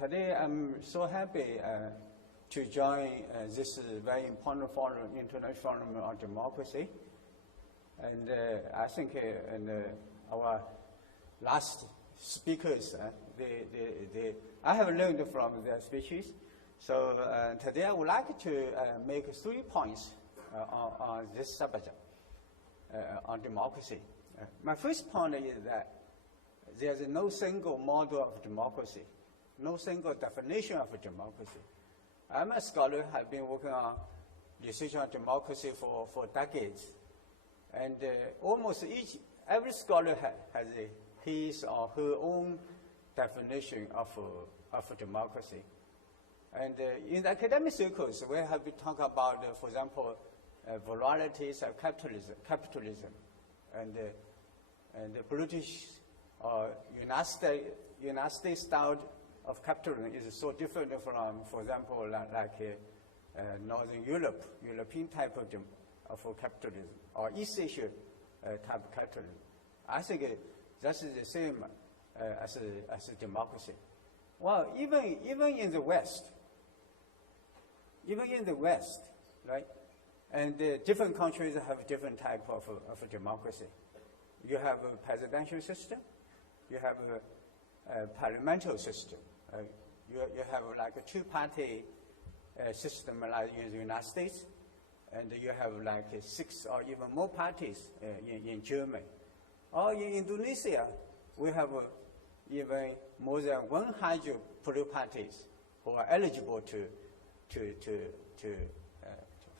Today I'm so happy to join this very important forum, International Forum on Democracy. And I think our last speakers, I have learned from their speeches. So today I would like to make 3 points on this subject, on democracy. My first point is that there's no single model of democracy, no single definition of democracy. I'm a scholar, have been working on research on democracy for decades. And almost every scholar has his or her own definition of democracy. And in the academic circles, we have been talking about, for example, varieties of capitalism. And the British or United States style of capitalism is so different from, for example, like Northern European type of capitalism, or East Asia type of capitalism. I think that's the same as a democracy. Well, even in the West, right? And different countries have different type of democracy. You have a presidential system, you have a parliamentary system. You have like a 2-party system like in the United States, and you have like 6 or even more parties in Germany. Or in Indonesia, we have even more than 100 political parties who are eligible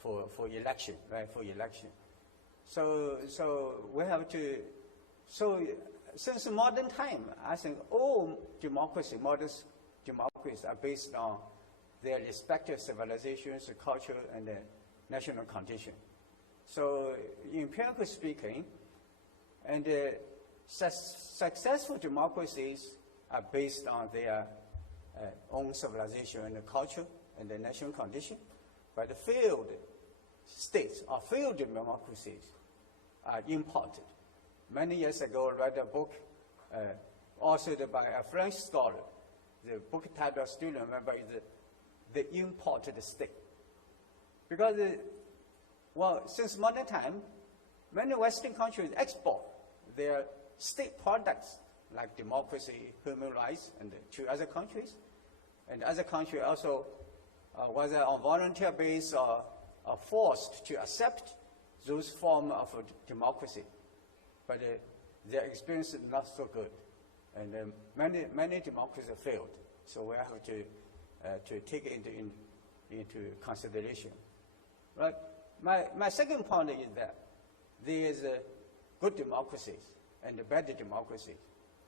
for election, right? For election. So we have to. So since modern time, I think all modern democracies are based on their respective civilizations, culture, and national condition. So empirically speaking, and successful democracies are based on their own civilization and culture and the national condition. But the failed states or failed democracies are imported. Many years ago, I read a book authored by a French scholar. The book title I still remember is The Imported State. Because, since modern time, many Western countries export their state products like democracy, human rights, and to other countries. And other countries also, whether on volunteer basis or forced to accept those forms of democracy. But their experience is not so good. And many democracies have failed. So we have to take it into consideration. Right? My second point is that there is good democracies and bad democracies.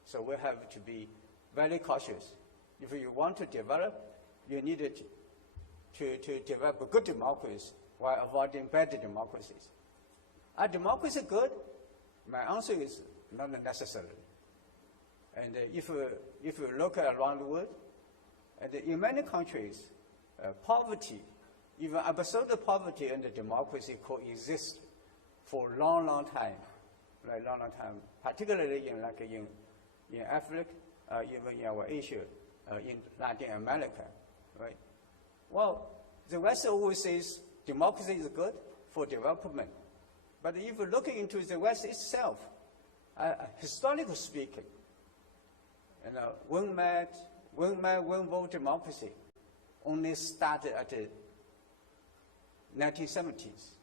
So we have to be very cautious. If you want to develop, you need to develop good democracies while avoiding bad democracies. Are democracy good? My answer is not necessarily. And if you look around the world, and in many countries, poverty, even absolute poverty and democracy coexist for a long time, right? Long time. Particularly in Africa, even in our Asia, in Latin America, right? Well, the West always says democracy is good for development. But if you look into the West itself, historically speaking, one man, one vote democracy only started at the 1970s,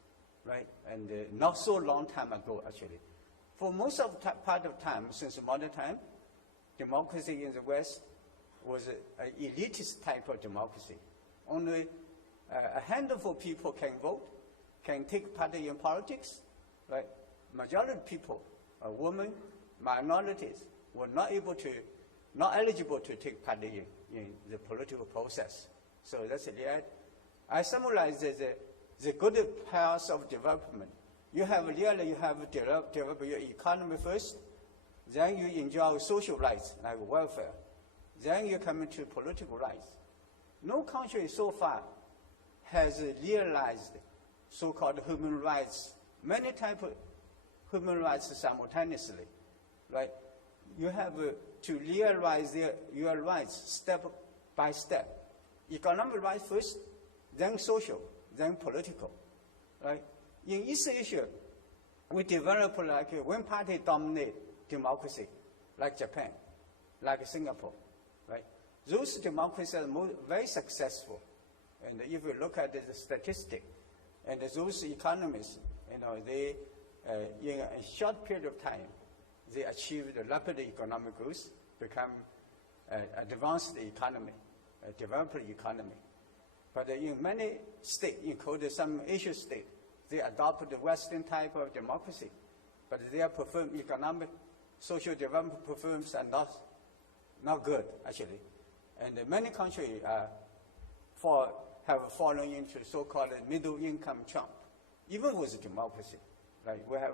right? And not so long time ago, actually. For most of the part of time, since modern time, democracy in the West was an elitist type of democracy. Only a handful of people can vote, can take part in politics, right? Majority of people, women, minorities, were not eligible to take part in the political process. So that's it. I summarize the good path of development. You have develop your economy first, then you enjoy social rights like welfare, then you come into political rights. No country so far has realized so-called human rights, many types of human rights simultaneously, right? You have to realize your rights step by step. Economic rights first, then social, then political, right? In East Asia, we develop like a one-party dominate democracy, like Japan, like Singapore, right? Those democracies are very successful. And if you look at the statistic, and those economies, they, in a short period of time, they achieved rapid economic growth, become an advanced economy, a developed economy. But in many states, including some Asian states, they adopt the Western type of democracy, but their economic, social development performance are not good, actually. And many countries have fallen into so-called middle-income trap, even with democracy. Like we have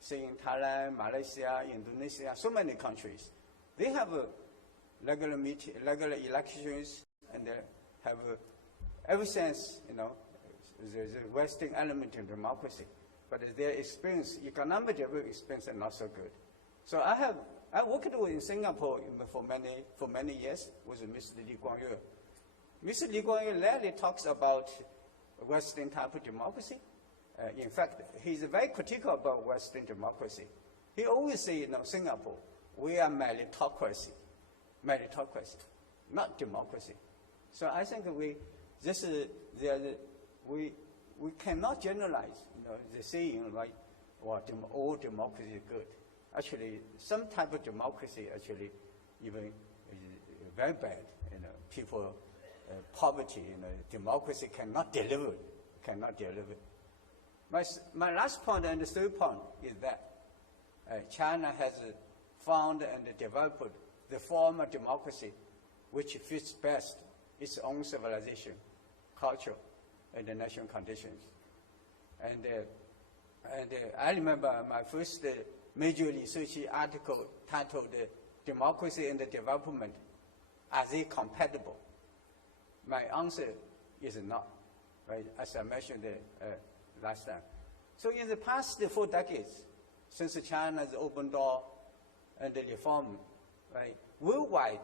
seen in Thailand, Malaysia, Indonesia, so many countries. They have regular elections, and they have ever since, the Western element in democracy. But their experience, economic experience, are not so good. So I worked in Singapore for many years with Mr. Lee Kuan Yew. Mr. Lee Kuan Yew rarely talks about Western type of democracy. In fact, he's very critical about Western democracy. He always says, Singapore, we are meritocracy, not democracy. So I think we cannot generalize, the saying, right, all democracy is good. Actually, some type of democracy actually even is very bad. People, poverty, democracy cannot deliver. My last point and the third point is that China has found and developed the form of democracy which fits best its own civilization, culture, and the national conditions. And I remember my first major research article titled Democracy and Development, Are They Compatible? My answer is not, right, as I mentioned last time. So in the past 4 decades, since China's open door and the reform, right, worldwide,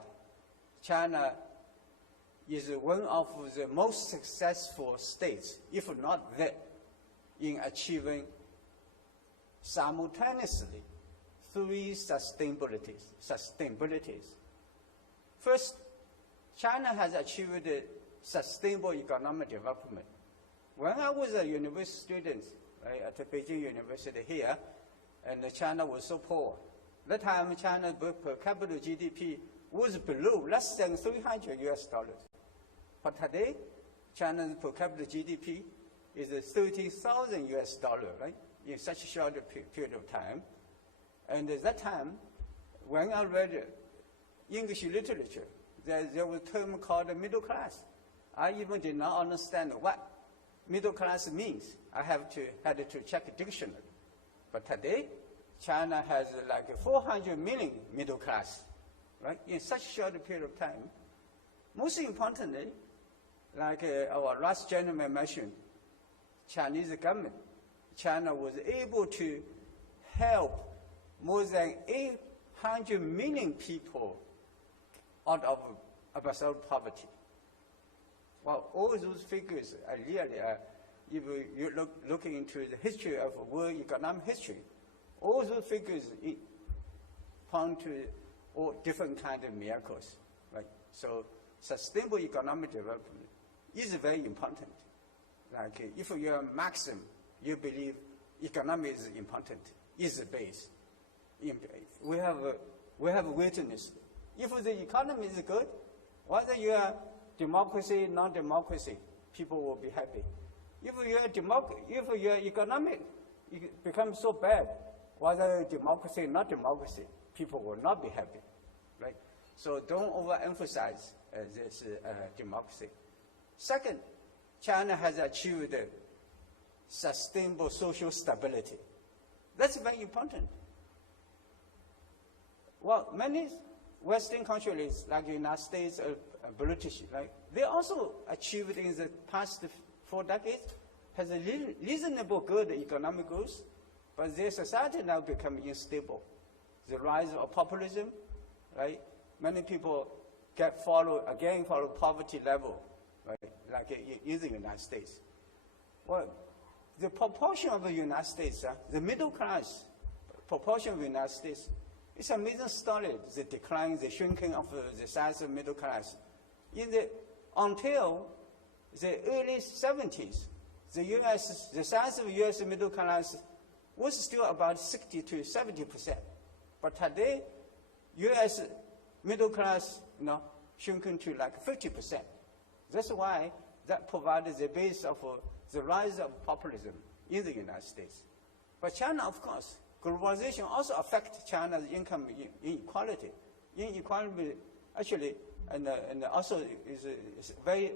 China is one of the most successful states, if not the, in achieving simultaneously 3 sustainabilities. First, China has achieved sustainable economic development. When I was a university student, right, at the Beijing University here, and China was so poor, that time China's per capita GDP was below, less than $300 US. But today, China's per capita GDP is $30,000 US, right, in such a short period of time. And at that time, when I read English literature, there was a term called middle class. I even did not understand what middle class means. I had to check a dictionary. But today, China has like 400 million middle class, right, in such a short period of time. Most importantly, like our last gentleman mentioned, Chinese government, China was able to help more than 800 million people out of absolute poverty. Well, all those figures are really, if you looking into the history of world economic history, all those figures point to all different kinds of miracles, right? So sustainable economic development is very important. Like if you're a Marxist, you believe economy is important, is the base. We have witnessed. If the economy is good, whether you are democracy, non-democracy, people will be happy. If your economic becomes so bad, whether democracy, not democracy, people will not be happy, right? So don't overemphasize this democracy. Second, China has achieved sustainable social stability. That's very important. Well, many Western countries, like the United States, British, right, they also achieved in the past 4 decades, has a reasonable good economic growth, but their society now become unstable. The rise of populism, right? Many people follow poverty level, right? Like in the United States. Well, the proportion of the United States, the middle class proportion of the United States, it's amazing story. The decline, the shrinking of the size of middle class. Until the early 70s, the size of U.S. middle class was still about 60 to 70%. But today, U.S. middle class, shrinking to like 50%. That's why that provided the base of the rise of populism in the United States. But China, of course, globalization also affects China's income inequality. Inequality actually, and also is very,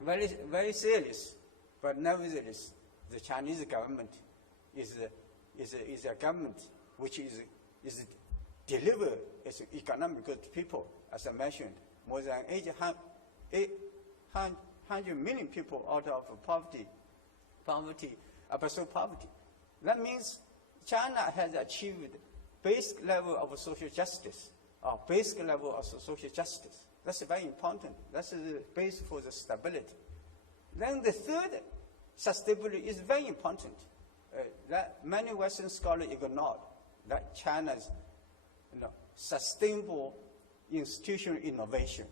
very, very serious. But nevertheless, the Chinese government is a government which is deliver its economic good to people, as I mentioned, more than 800 million people out of poverty, absolute poverty. That means China has achieved basic level of social justice, or basic level of social justice. That's very important. That's the base for the stability. Then the third, sustainability, is very important. That many Western scholars ignored, that China's sustainable institutional innovation.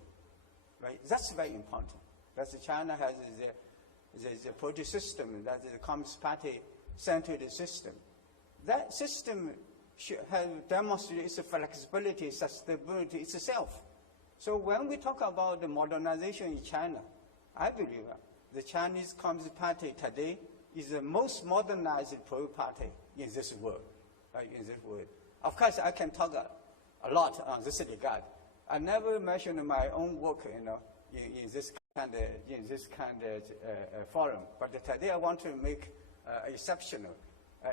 Right? That's very important. That's China has the political system, that is the Communist Party-centered system. That system should have demonstrated its flexibility, sustainability itself. So when we talk about the modernization in China, I believe the Chinese Communist Party today is the most modernized political party in this world. Of course, I can talk a lot on this regard. I never mentioned my own work, in this kind of forum. But today I want to make exceptional.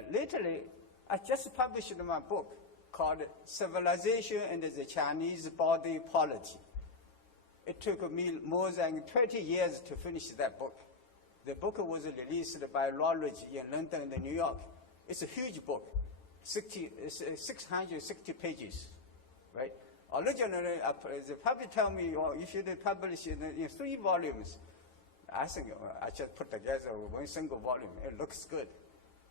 Lately, I just published my book called "Civilization and the Chinese Body Polity." It took me more than 20 years to finish that book. The book was released by Routledge in London and New York. It's a huge book, 660 pages, right? Originally, the public tell me, you should publish it in 3 volumes. I think I just put together one single volume. It looks good.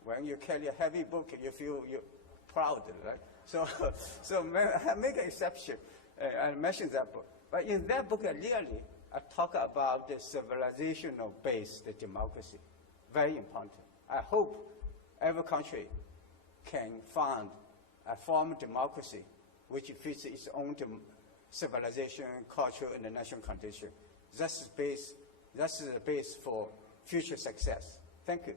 When you carry a heavy book, you feel you're proud, right? So I make an exception. I mention that book. But in that book, really, I talk about the civilizational-based democracy. Very important. I hope every country can find a form of democracy which fits its own civilization, culture, and the national condition. That's the base for future success. Thank you.